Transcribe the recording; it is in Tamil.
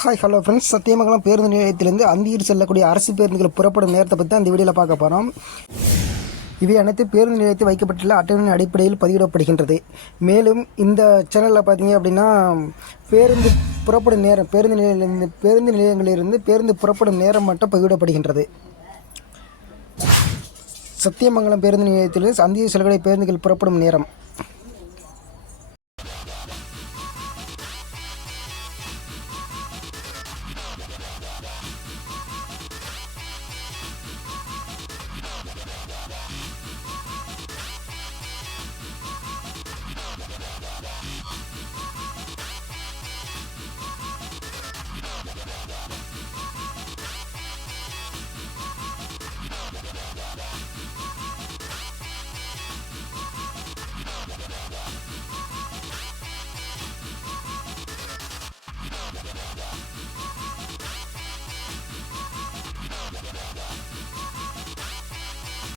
ஹாய் ஹலோ ஃப்ரெண்ட்ஸ், சத்தியமங்கலம் பேருந்து நிலையத்திலிருந்து அந்தியூர் செல்லக்கூடிய அரசு பேருந்துகள் புறப்படும் நேரத்தை பற்றி தான் இந்த வீடியோவில் பார்க்க போகிறோம். இவை அனைத்து பேருந்து நிலையத்தில் வைக்கப்பட்டுள்ள அட்டவணையின் அடிப்படையில் பதிவிடப்படுகின்றது. மேலும் இந்த சேனலில் பார்த்தீங்க அப்படின்னா பேருந்து புறப்படும் நேரம், பேருந்து நிலையங்களிலிருந்து பேருந்து புறப்படும் நேரம் மட்டும் பதிவிடப்படுகின்றது. சத்தியமங்கலம் பேருந்து நிலையத்திலிருந்து அந்தியூர் செல்லக்கூடிய பேருந்துகள் புறப்படும் நேரம்